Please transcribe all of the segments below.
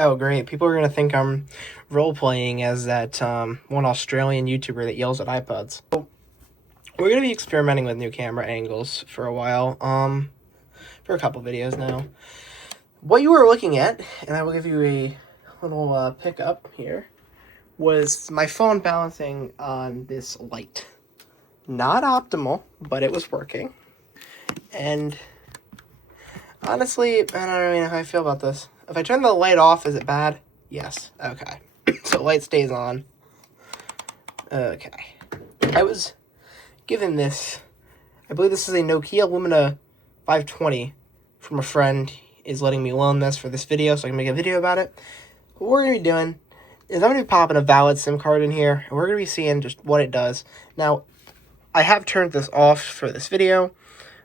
Oh, great. People are going to think I'm role-playing as that one Australian YouTuber that yells at iPods. So, we're going to be experimenting with new camera angles for a while, for a couple videos now. What you were looking at, and I will give you a little pickup here, was my phone balancing on this light. Not optimal, but it was working. And honestly, I don't really know how I feel about this. If I turn the light off, is it bad? Yes. Okay. So light stays on. Okay. I was given this, I believe this is a Nokia Lumina 520 from a friend. Is letting me loan this for this video so I can make a video about it. What we're going to be doing is I'm going to be popping a valid SIM card in here, and we're going to be seeing just what it does. Now, I have turned this off for this video,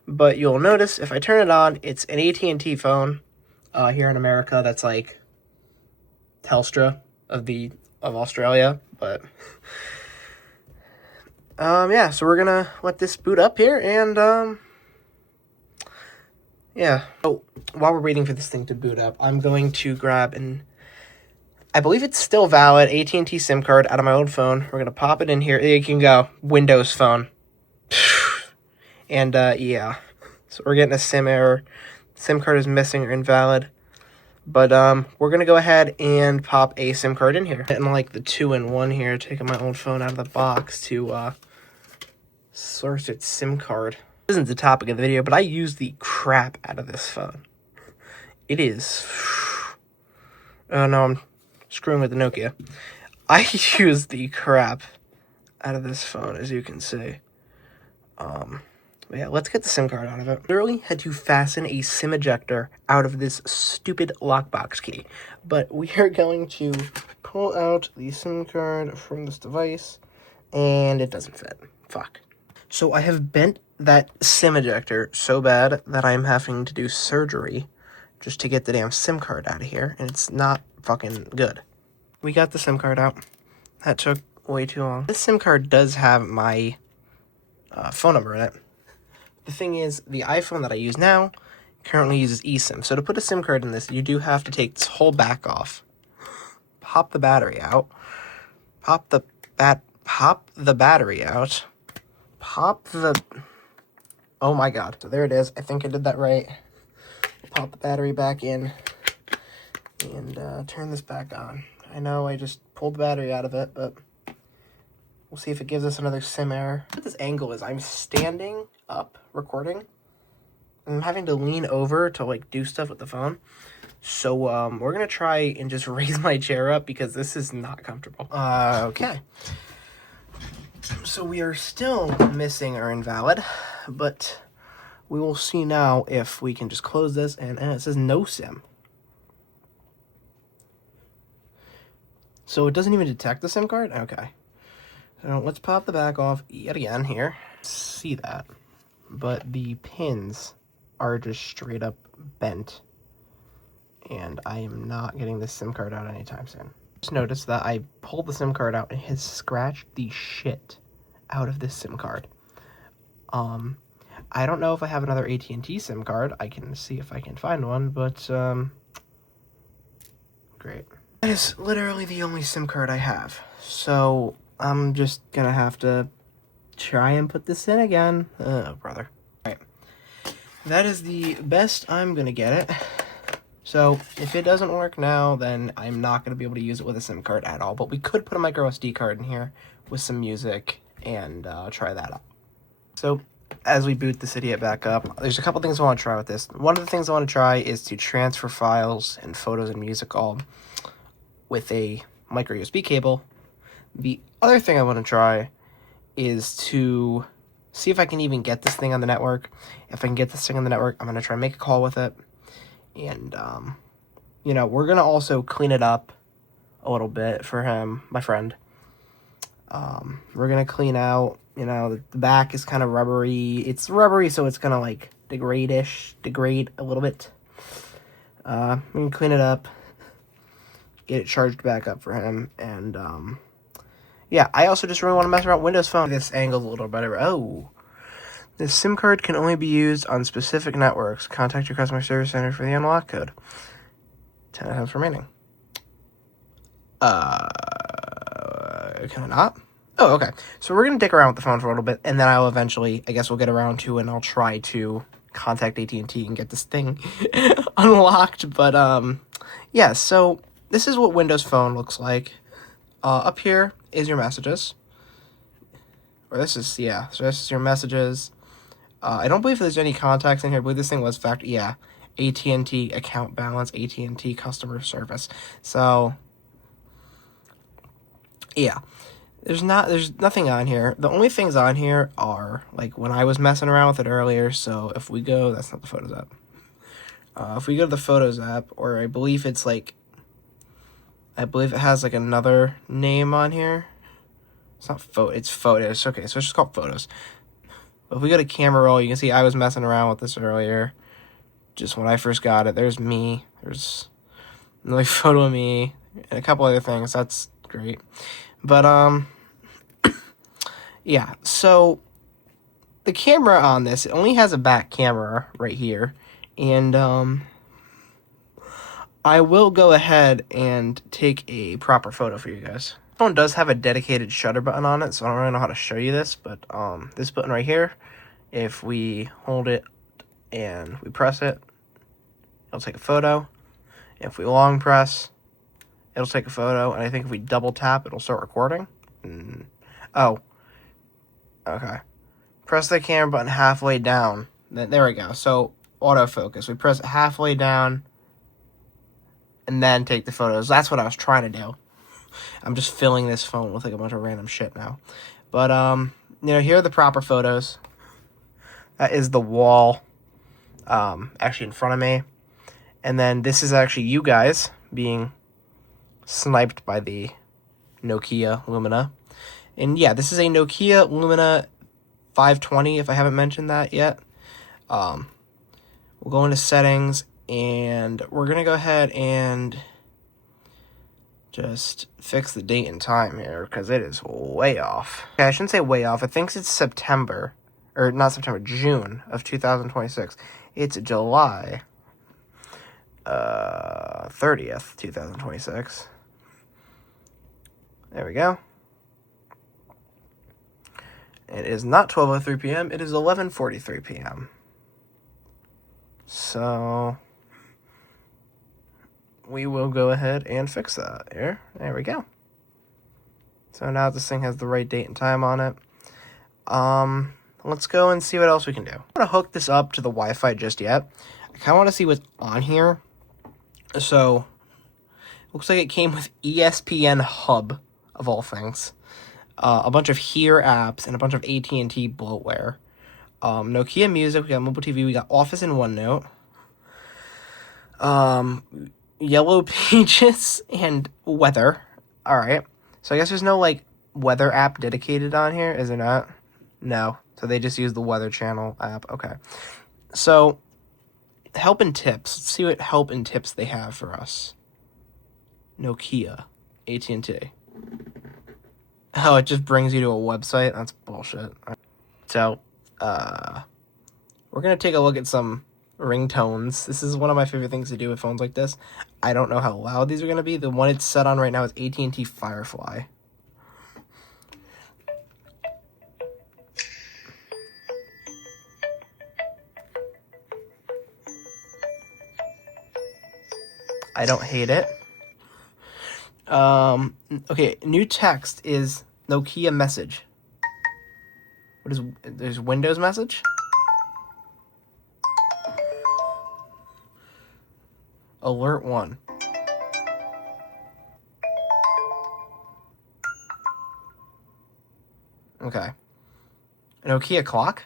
but you'll notice if I turn it on, it's an AT&T phone here in America that's like Telstra of Australia, but yeah, so we're gonna let this boot up here, and yeah. So while we're waiting for this thing to boot up, I'm going to grab I believe it's still valid AT&T SIM card out of my old phone. We're gonna pop it in here. There you can go, Windows phone, and yeah. So we're getting a SIM error. SIM card is missing or invalid. But we're going to go ahead and pop a SIM card in here. Getting like the 2-in-1 here, taking my old phone out of the box to source its SIM card. This isn't the topic of the video, but I use the crap out of this phone. It is... Oh no, I'm screwing with the Nokia. I use the crap out of this phone, as you can see. But yeah, let's get the SIM card out of it. Literally had to fasten a SIM ejector out of this stupid lockbox key. But we are going to pull out the SIM card from this device, and it doesn't fit. Fuck. So I have bent that SIM ejector so bad that I'm having to do surgery just to get the damn SIM card out of here, and it's not fucking good. We got the SIM card out. That took way too long. This SIM card does have my phone number in it. The thing is, the iPhone that I use now currently uses eSIM. So to put a SIM card in this, you do have to take this whole back off, pop the battery out, pop the battery out, oh my god. So there it is. I think I did that right. Pop the battery back in and turn this back on. I know I just pulled the battery out of it, but we'll see if it gives us another SIM error. What this angle is, I'm standing up recording. I'm having to lean over to like do stuff with the phone. So we're gonna try and just raise my chair up because this is not comfortable. Okay. So we are still missing or invalid, but we will see now if we can just close this, and it says no SIM. So it doesn't even detect the SIM card? Okay. So let's pop the back off yet again here. See that. But the pins are just straight up bent. And I am not getting this SIM card out anytime soon. Just noticed that I pulled the SIM card out and it has scratched the shit out of this SIM card. I don't know if I have another AT&T SIM card. I can see if I can find one, but great. That is literally the only SIM card I have. So I'm just gonna have to try and put this in again. Oh, brother. Alright. That is the best I'm gonna get it. So if it doesn't work now, then I'm not gonna be able to use it with a SIM card at all. But we could put a micro SD card in here with some music and try that out. So as we boot this idiot back up, there's a couple things I want to try with this. One of the things I want to try is to transfer files and photos and music all with a micro USB cable. The other thing I want to try is to see if I can even get this thing on the network. If I can get this thing on the network, I'm going to try and make a call with it. And, you know, we're going to also clean it up a little bit for him, my friend. We're going to clean out, you know, the back is kind of rubbery. It's rubbery, so it's going to, like, degrade a little bit. We can clean it up, get it charged back up for him, and, yeah, I also just really want to mess around with Windows Phone. This angle's a little better. Oh, this SIM card can only be used on specific networks. Contact your customer service center for the unlock code. 10 items remaining. Can I not? Oh, okay. So we're gonna dick around with the phone for a little bit, and then I'll eventually, I guess we'll get around to, and I'll try to contact AT&T and get this thing unlocked. But yeah. So this is what Windows Phone looks like. Up here is your messages, or this is, yeah. So this is your messages. I don't believe there's any contacts in here. I believe this thing was yeah. AT&T account balance, AT&T customer service. So yeah. There's nothing on here. The only things on here are, like, when I was messing around with it earlier. So if we go, that's not the Photos app. If we go to the Photos app, or I believe it's like, I believe it has like another name on here. It's not it's Photos. Okay, so it's just called Photos. But if we go to camera roll, you can see I was messing around with this earlier. Just when I first got it, there's me. There's another photo of me and a couple other things. That's great. But yeah, so the camera on this, it only has a back camera right here, and I will go ahead and take a proper photo for you guys. This phone does have a dedicated shutter button on it, so I don't really know how to show you this, but this button right here, if we hold it and we press it, it'll take a photo. If we long press, it'll take a photo, and I think if we double tap, it'll start recording. Oh, okay. Press the camera button halfway down. There we go. So autofocus. We press it halfway down, and then take the photos. That's what I was trying to do. I'm just filling this phone with like a bunch of random shit now. But you know, here are the proper photos. That is the wall, actually in front of me, and then this is actually you guys being sniped by the Nokia Lumina. And yeah, this is a Nokia Lumina 520, if I haven't mentioned that yet. We'll go into settings, and we're going to go ahead and just fix the date and time here, because it is way off. Okay, I shouldn't say way off. I think it's September, or not September, June of 2026. It's July 30th, 2026. There we go. It is not 12:03 p.m. It is 11:43 p.m. So we will go ahead and fix that here. There we go. So now this thing has the right date and time on it. Let's go and see what else we can do. I'm not going to hook this up to the Wi-Fi just yet. I kind of want to see what's on here. So looks like it came with ESPN Hub, of all things. A bunch of Here apps, and a bunch of AT&T bloatware. Nokia Music, we got Mobile TV, we got Office and OneNote. Yellow Pages and Weather. Alright. So I guess there's no, like, weather app dedicated on here, is there not? No. So they just use the Weather Channel app. Okay. So, help and tips. Let's see what help and tips they have for us. Nokia. AT&T. Oh, it just brings you to a website? That's bullshit. So, we're going to take a look at some ringtones. This is one of my favorite things to do with phones like this. I don't know how loud these are going to be. The one it's set on right now is AT&T Firefly. I don't hate it. Okay, new text is Nokia message. What is, there's Windows message? Alert 1. Okay. Nokia clock?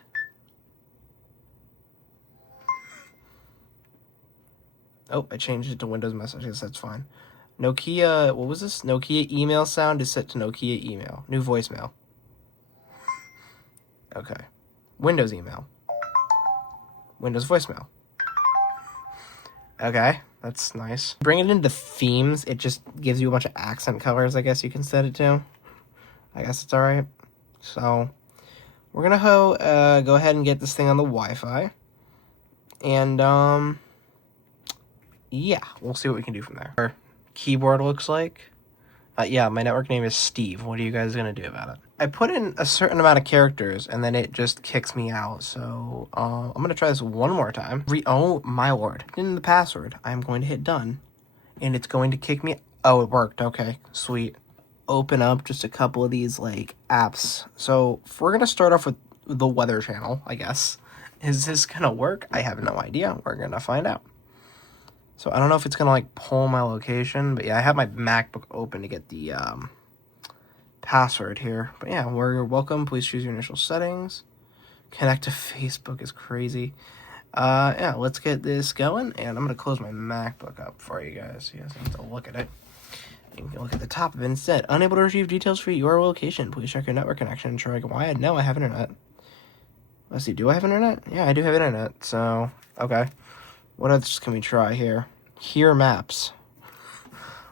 Oh, I changed it to Windows message. I guess that's fine. Nokia, what was this? Nokia email sound is set to Nokia email. New voicemail. Okay. Windows email. Windows voicemail. Okay, that's nice. Bring it into themes, it just gives you a bunch of accent colors, I guess you can set it to. I guess it's alright. So, we're gonna go ahead and get this thing on the Wi-Fi. And, yeah, we'll see what we can do from there. Our keyboard looks like. Yeah, my network name is Steve. What are you guys gonna do about it? I put in a certain amount of characters, and then it just kicks me out. So, I'm gonna try this one more time. Oh my lord. In the password, I'm going to hit done. And it's going to kick me... Oh, it worked. Okay, sweet. Open up just a couple of these, like, apps. So, if we're gonna start off with the Weather Channel, I guess. Is this gonna work? I have no idea. We're gonna find out. So I don't know if it's gonna like pull my location, but yeah, I have my MacBook open to get the password here. But yeah, we're welcome. Please choose your initial settings. Connect to Facebook is crazy. Yeah, let's get this going, and I'm gonna close my MacBook up for you guys. You guys have to look at it. You can look at the top of it instead. Unable to retrieve details for your location. Please check your network connection. Try wired. No, I have internet. Let's see. Do I have internet? Yeah, I do have internet. So okay. What else can we try here? Here maps.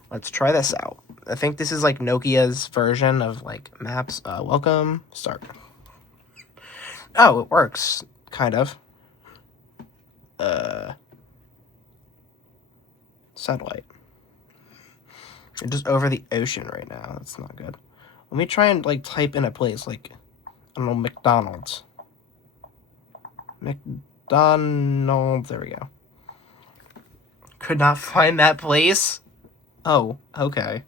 Let's try this out. I think this is like Nokia's version of like maps. Welcome. Start. Oh, it works. Kind of. Satellite. You're just over the ocean right now. That's not good. Let me try and like type in a place like, I don't know, McDonald's. McDonald's. There we go. Could not find that place. Oh, okay.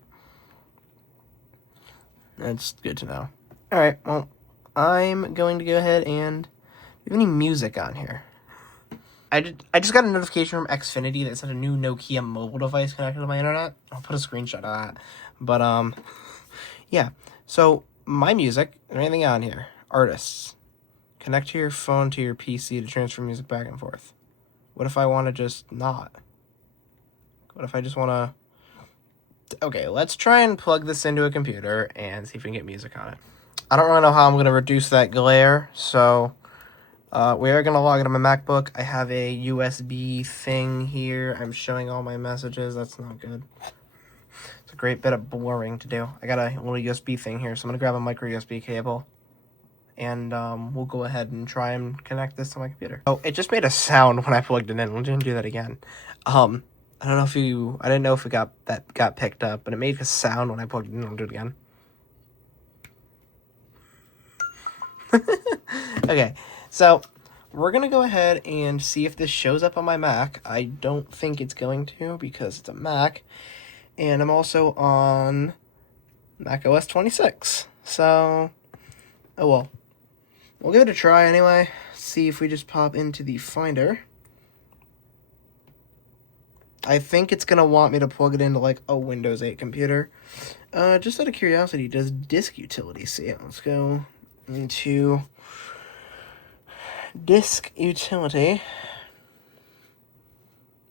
That's good to know. Alright, well, I'm going to go ahead and... Do you have any music on here? I just got a notification from Xfinity that said a new Nokia mobile device connected to my internet. I'll put a screenshot of that. But, yeah. So, my music, anything on here? Artists. Connect to your phone to your PC to transfer music back and forth. What if I want to just not? What if I just want to... Okay, let's try and plug this into a computer and see if we can get music on it. I don't really know how I'm going to reduce that glare, so we are going to log into my MacBook. I have a USB thing here. I'm showing all my messages. That's not good. It's a great bit of blurring to do. I got a little USB thing here, so I'm going to grab a micro USB cable, and we'll go ahead and try and connect this to my computer. Oh, it just made a sound when I plugged it in. We're going to do that again. I don't know if I didn't know if it got picked up, but it made a sound when I plugged it in. I'll do it again. Okay, so we're gonna go ahead and see if this shows up on my Mac. I don't think it's going to because it's a Mac, and I'm also on Mac OS 26. So, oh well. We'll give it a try anyway. See if we just pop into the Finder. I think it's going to want me to plug it into, like, a Windows 8 computer. Just out of curiosity, does disk utility see it? Let's go into disk utility.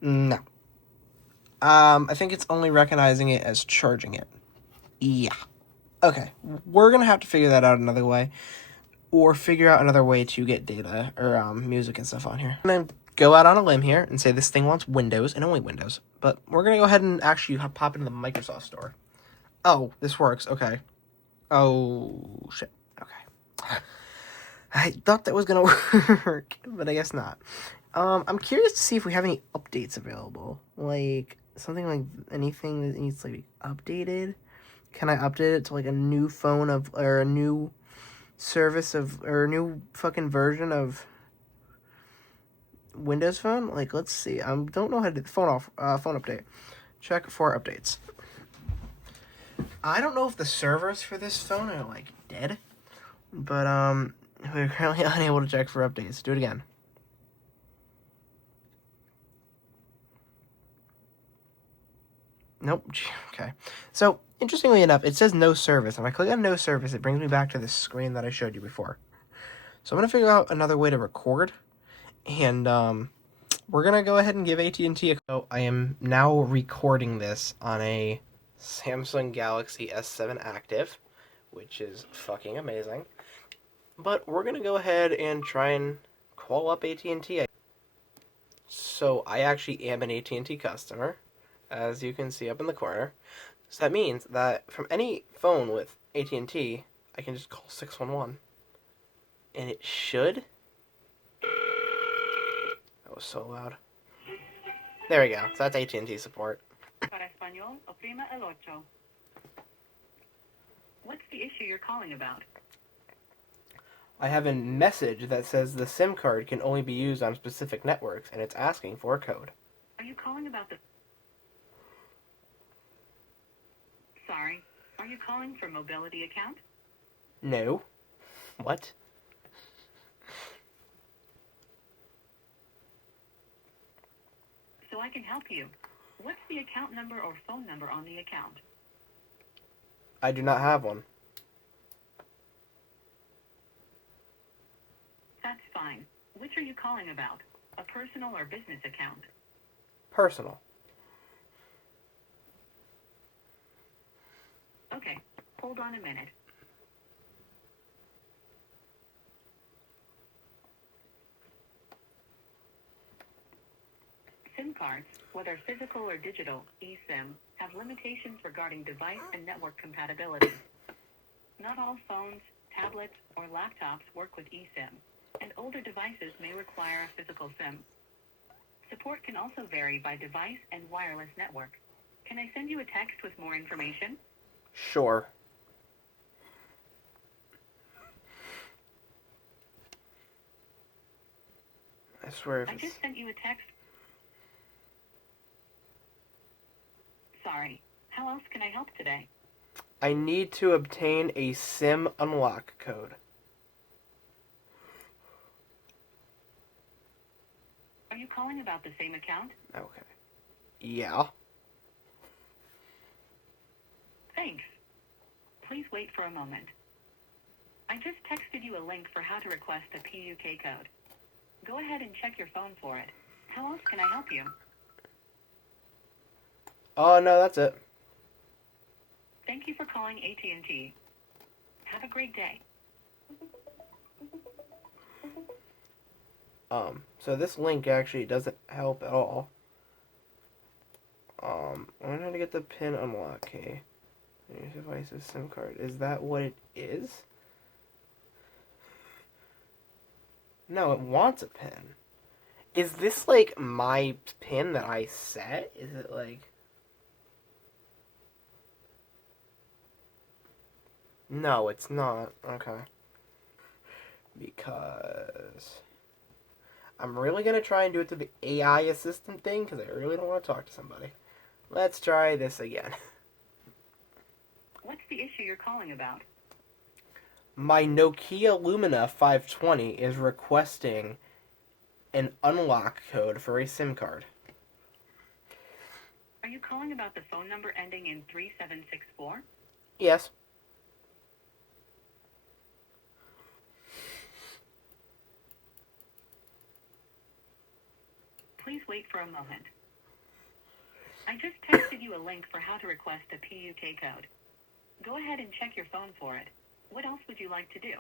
No. I think it's only recognizing it as charging it. Yeah. Okay. We're going to have to figure that out another way. Or figure out another way to get data or music and stuff on here. And then go out on a limb here and say this thing wants Windows and only Windows. But we're going to go ahead and actually pop into the Microsoft Store. Oh, this works. Okay. Oh, shit. Okay. I thought that was going to work, but I guess not. I'm curious to see if we have any updates available. Like, something like anything that needs to be updated. Can I update it to, like, a new phone or a new service or a new fucking version of Windows Phone? Like, let's see. I don't know how to do the phone update. Check for updates. I don't know if the servers for this phone are like dead, but we're currently unable to check for updates. Do it again. Nope. Okay. So, interestingly enough, it says no service. If I click on no service, it brings me back to the screen that I showed you before. So I'm going to figure out another way to record. And we're going to go ahead and give AT&T a... So I am now recording this on a Samsung Galaxy S7 Active, which is fucking amazing. But we're going to go ahead and try and call up AT&T. So I actually am an AT&T customer, as you can see up in the corner. So that means that from any phone with AT&T, I can just call 611. And it should... That was so loud. There we go. So that's AT&T support. What's the issue you're calling about? I have a message that says the SIM card can only be used on specific networks, and it's asking for a code. Are you calling about the... Sorry, are you calling for mobility account? No. What? So I can help you. What's the account number or phone number on the account? I do not have one. That's fine. Which are you calling about? A personal or business account? Personal. Okay, hold on a minute. SIM cards, whether physical or digital, eSIM, have limitations regarding device and network compatibility. Not all phones, tablets, or laptops work with eSIM, and older devices may require a physical SIM. Support can also vary by device and wireless network. Can I send you a text with more information? Sure. I swear if I it's... just sent you a text. Sorry. How else can I help today? I need to obtain a SIM unlock code. Are you calling about the same account? Okay. Yeah. Thanks. Please wait for a moment. I just texted you a link for how to request a PUK code. Go ahead and check your phone for it. How else can I help you? Oh, no, that's it. Thank you for calling AT&T. Have a great day. So this link actually doesn't help at all. I'm trying to get the PIN unlock key. Your device's SIM card. Is that what it is? No, it wants a PIN. Is this like my PIN that I set? Is it like... No, it's not. Okay. Because I'm really going to try and do it through the AI assistant thing because I really don't want to talk to somebody. Let's try this again. What's the issue you're calling about? My Nokia Lumina 520 is requesting an unlock code for a SIM card. Are you calling about the phone number ending in 3764? Yes. Please wait for a moment. I just texted you a link for how to request a PUK code. Go ahead and check your phone for it. What else would you like to do?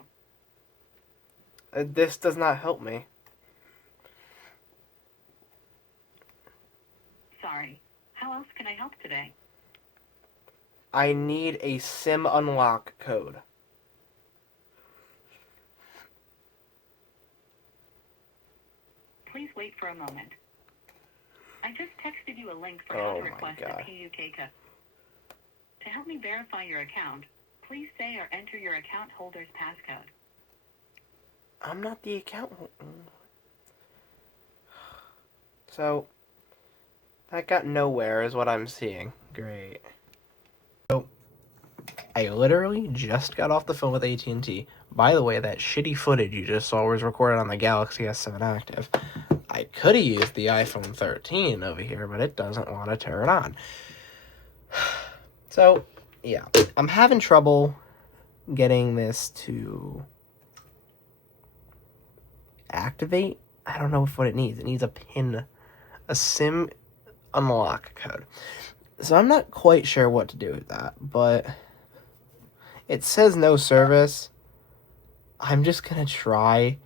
This does not help me. Sorry. How else can I help today? I need a SIM unlock code. Please wait for a moment. I just texted you a link for how to request a PUK code. To help me verify your account, please say or enter your account holder's passcode. I'm not the account holder. So, that got nowhere is what I'm seeing. Great. So, I literally just got off the phone with AT&T. By the way, that shitty footage you just saw was recorded on the Galaxy S7 Active. I could have used the iPhone 13 over here, but it doesn't want to turn on. So, yeah. I'm having trouble getting this to activate. I don't know what it needs. It needs a PIN, a SIM unlock code. So I'm not quite sure what to do with that, but it says no service. I'm just going to try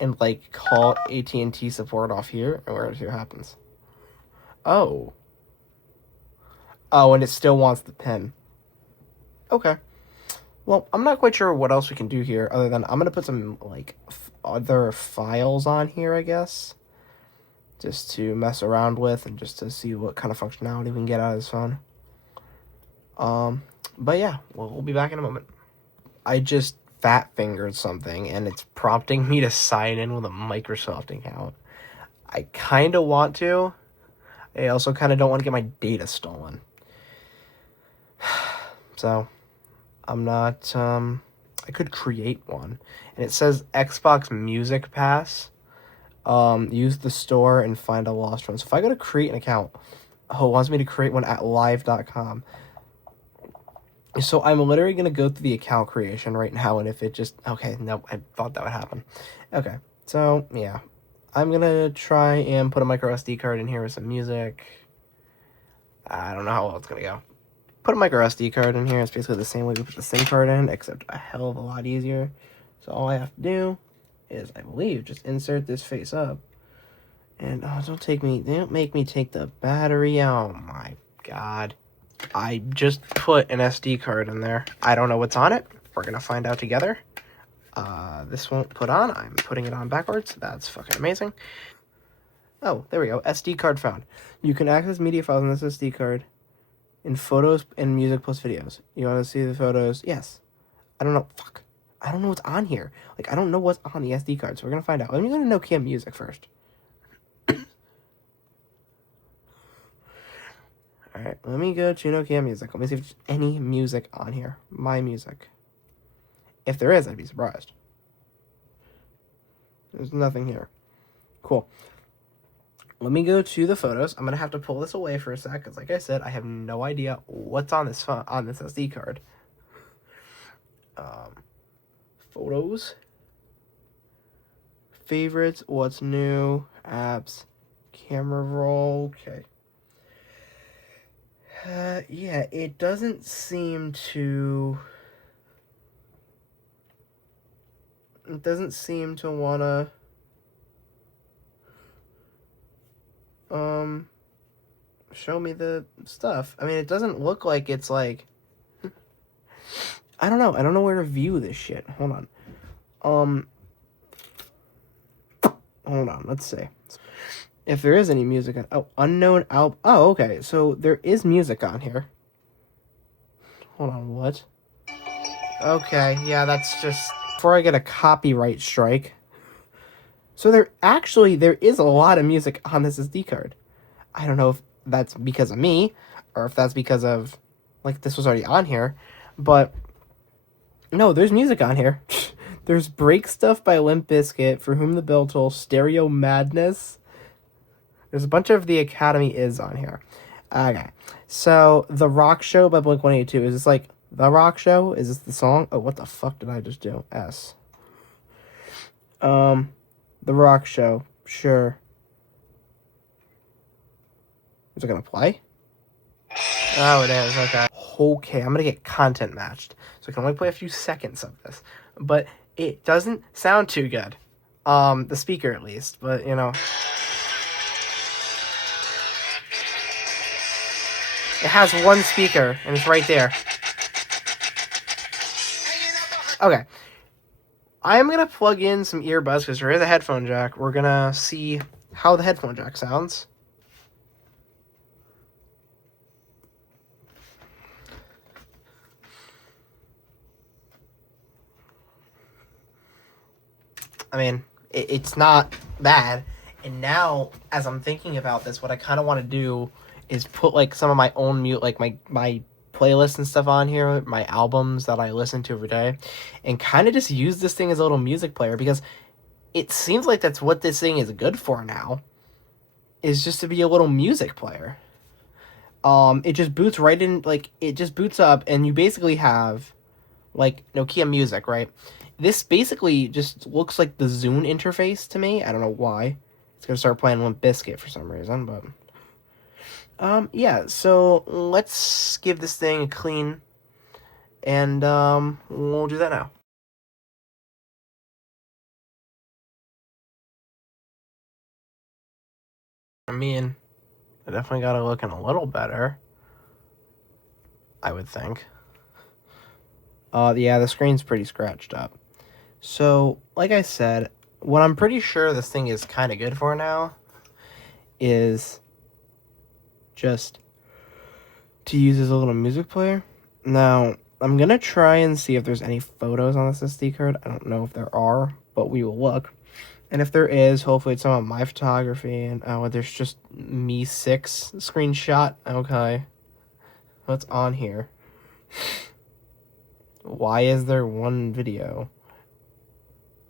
and like call AT&T support off here and we're going to see what happens. Oh, and it still wants the PIN. Okay. Well, I'm not quite sure what else we can do here other than I'm going to put some like other files on here, I guess, just to mess around with and just to see what kind of functionality we can get out of this phone. But yeah, we'll be back in a moment. I just fat fingered something and it's prompting me to sign in with a Microsoft account. I kind of want to. I also kind of don't want to get my data stolen. So, I'm not, I could create one. And it says Xbox Music Pass. Use the store and find a lost one. So if I go to create an account, it wants me to create one at live.com. So I'm literally going to go through the account creation right now, and if it just... Okay, nope, I thought that would happen. Okay, so, yeah. I'm going to try and put a micro SD card in here with some music. I don't know how well it's going to go. Put a micro SD card in here. It's basically the same way we put the SIM card in, except a hell of a lot easier. So all I have to do is, I believe, just insert this face up. And, don't make me take the battery. Oh my god. I just put an SD card in there. I don't know what's on it. We're gonna find out together. This won't put on. I'm putting it on backwards. That's fucking amazing. Oh, there we go. SD card found. You can access media files on this SD card in photos and music plus videos. You want to see the photos? Yes. I don't know. Fuck. I don't know what's on here. Like, I don't know what's on the SD card, so we're gonna find out. Let me go to Nokia Music first. Alright, let me go to Nokia Music. Let me see if there's any music on here. My music. If there is, I'd be surprised. There's nothing here. Cool. Let me go to the photos. I'm going to have to pull this away for a sec, because like I said, I have no idea what's on this SD card. Photos. Favorites. What's new. Apps. Camera roll. Okay. Yeah, it doesn't seem to... It doesn't seem to wanna... show me the stuff. I mean, it doesn't look like it's like... I don't know. I don't know where to view this shit. Hold on. Hold on. Let's see. If there is any music on... Oh, unknown album. Oh, okay. So there is music on here. Hold on, what? Okay, yeah, that's just... Before I get a copyright strike. So there is a lot of music on this SD card. I don't know if that's because of me, or if that's because of... Like, this was already on here. But... No, there's music on here. There's Break Stuff by Limp Bizkit, For Whom the Bell Tolls, Stereo Madness... There's a bunch of The Academy Is on here. Okay. So, The Rock Show by Blink-182. Is this like The Rock Show? Is this the song? Oh, what the fuck did I just do? S. The Rock Show. Sure. Is it gonna play? Oh, it is. Okay. Okay, I'm gonna get content matched. So I can only play a few seconds of this. But it doesn't sound too good. The speaker at least. But, you know... It has one speaker, and it's right there. Okay. I'm going to plug in some earbuds, because there is a headphone jack. We're going to see how the headphone jack sounds. I mean, it's not bad. And now, as I'm thinking about this, what I kind of want to do is put like some of my own like my playlists and stuff on here, my albums that I listen to every day, and kind of just use this thing as a little music player, because it seems like that's what this thing is good for now, is just to be a little music player. It just boots right in, like, it just boots up, and you basically have, like, Nokia Music, right? This basically just looks like the Zune interface to me. I don't know why. It's gonna start playing Limp Bizkit for some reason, but... yeah, so let's give this thing a clean, and, we'll do that now. I mean, I definitely got it looking a little better, I would think. Yeah, the screen's pretty scratched up. So, like I said, what I'm pretty sure this thing is kind of good for now is just to use as a little music player. Now, I'm going to try and see if there's any photos on this SD card. I don't know if there are, but we will look. And if there is, hopefully it's some of my photography. And oh, there's just me 6 screenshot. Okay. What's on here? Why is there one video?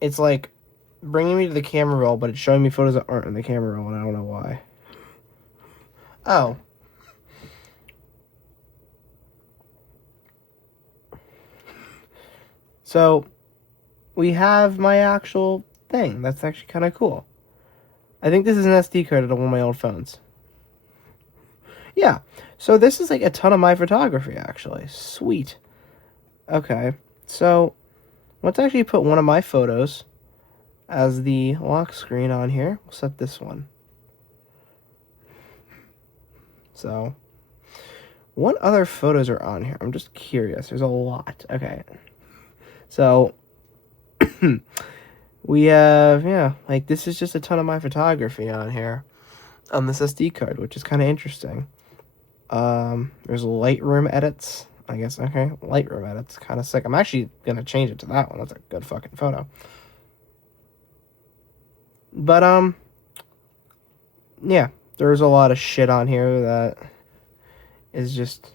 It's like bringing me to the camera roll, but it's showing me photos that aren't in the camera roll, and I don't know why. Oh. So, we have my actual thing. That's actually kind of cool. I think this is an SD card of one of my old phones. Yeah. So this is like a ton of my photography, actually. Sweet. Okay. So, let's actually put one of my photos as the lock screen on here. We'll set this one. So, what other photos are on here? I'm just curious. There's a lot. Okay. So, we have, yeah, like this is just a ton of my photography on here on this SD card, which is kind of interesting. There's Lightroom edits, I guess. Okay, Lightroom edits, kind of sick. I'm actually going to change it to that one. That's a good fucking photo. But, yeah, there's a lot of shit on here that is just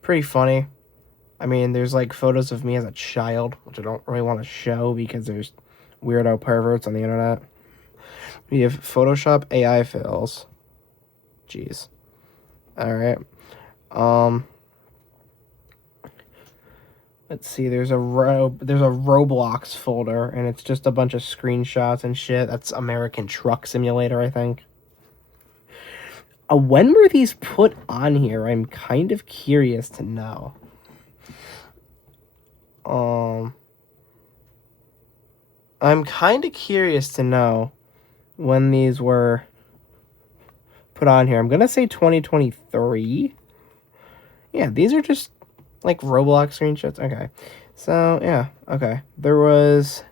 pretty funny. I mean, there's like photos of me as a child, which I don't really want to show because there's weirdo perverts on the internet. We have Photoshop AI fails. Jeez. Alright. Let's see, there's a Roblox folder, and it's just a bunch of screenshots and shit. That's American Truck Simulator, I think. When were these put on here? I'm kind of curious to know. I'm kind of curious to know when these were put on here. I'm going to say 2023. Yeah, these are just like Roblox screenshots. Okay. So, yeah. Okay. There was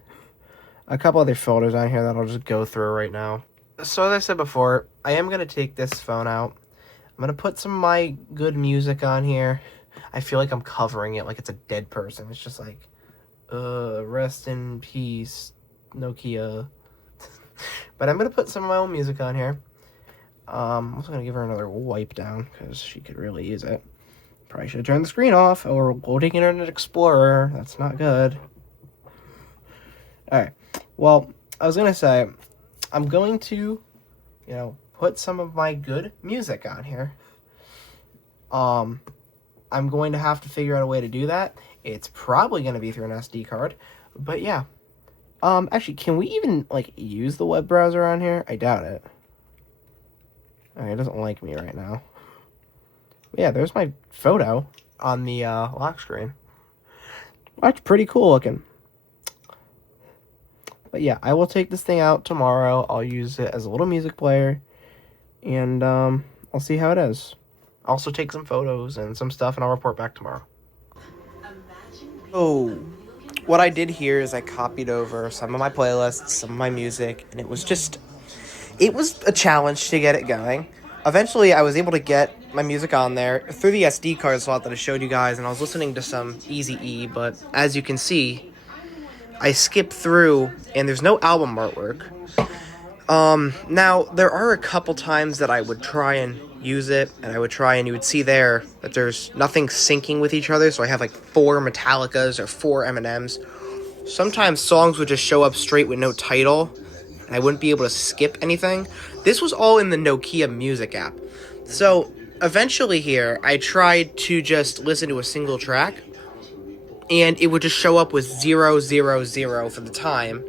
a couple other folders on here that I'll just go through right now. So, as I said before, I am going to take this phone out. I'm going to put some of my good music on here. I feel like I'm covering it like it's a dead person. It's just like, rest in peace, Nokia. But I'm going to put some of my own music on here. I'm also going to give her another wipe down because she could really use it. Probably should have turned the screen off or loading Internet Explorer. That's not good. Alright. Well, I was going to say, I'm going to, put some of my good music on here. I'm going to have to figure out a way to do that. It's probably going to be through an SD card. But yeah. Actually, can we even, use the web browser on here? I doubt it. Okay, it doesn't like me right now. But yeah, there's my photo on the lock screen. That's pretty cool looking. But yeah, I will take this thing out tomorrow. I'll use it as a little music player. And I'll see how it is. I'll also take some photos and some stuff, and I'll report back tomorrow. Oh, what I did here is I copied over some of my playlists, some of my music, and it was a challenge to get it going. Eventually, I was able to get my music on there through the SD card slot that I showed you guys, and I was listening to some Eazy-E, but as you can see, I skipped through, and there's no album artwork. Now, there are a couple times that I would try and use it, and I would try, and you would see there that there's nothing syncing with each other, so I have 4 Metallicas or 4 Eminems. Sometimes songs would just show up straight with no title, and I wouldn't be able to skip anything. This was all in the Nokia Music app. So, eventually here, I tried to just listen to a single track, and it would just show up with 000 for the time.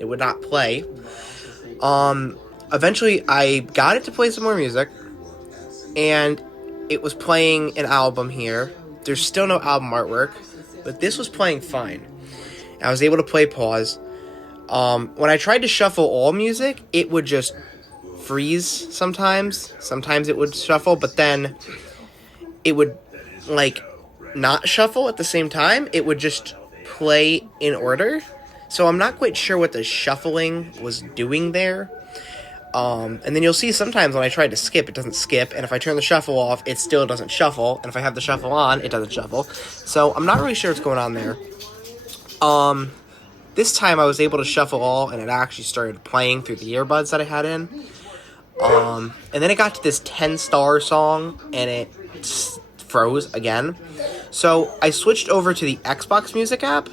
It would not play. Eventually, I got it to play some more music, and it was playing an album here. There's still no album artwork, but this was playing fine. I was able to play pause. When I tried to shuffle all music, it would just freeze sometimes. Sometimes it would shuffle, but then it would, not shuffle at the same time. It would just play in order. So I'm not quite sure what the shuffling was doing there. And then you'll see sometimes when I try to skip, it doesn't skip, and if I turn the shuffle off, it still doesn't shuffle, and if I have the shuffle on, it doesn't shuffle. So I'm not really sure what's going on there. This time I was able to shuffle all, and it actually started playing through the earbuds that I had in. And then it got to this 10-star song, and it froze again. So I switched over to the Xbox Music app,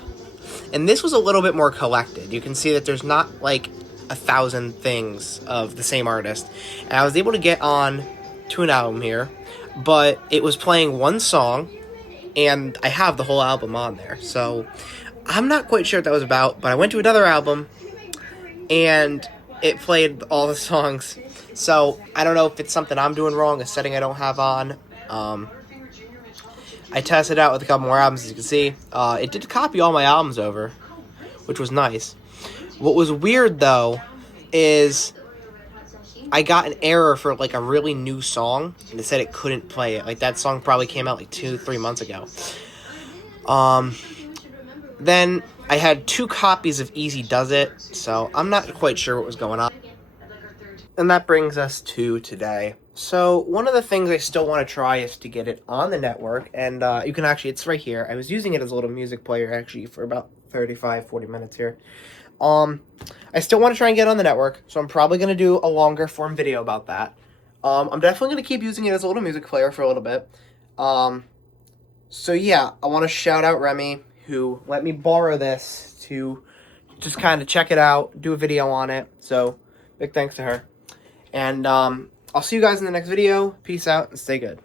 and this was a little bit more collected. You can see that there's not, like, 1,000 things of the same artist. And I was able to get on to an album here, but it was playing one song, and I have the whole album on there. So I'm not quite sure what that was about, but I went to another album, and it played all the songs. So I don't know if it's something I'm doing wrong, a setting I don't have on. I tested it out with a couple more albums, as you can see. It did copy all my albums over, which was nice. What was weird, though, is I got an error for, like, a really new song, and it said it couldn't play it. Like, that song probably came out, like, 2-3 months ago. Then I had 2 copies of Easy Does It, so I'm not quite sure what was going on. And that brings us to today. So one of the things I still want to try is to get it on the network, and you can actually, it's right here. I was using it as a little music player, actually, for about 35-40 minutes here. I still want to try and get on the network, so I'm probably going to do a longer form video about that. I'm definitely going to keep using it as a little music player for a little bit. So yeah, I want to shout out Remy, who let me borrow this to just kind of check it out, do a video on it. So big thanks to her. And I'll see you guys in the next video. Peace out and stay good.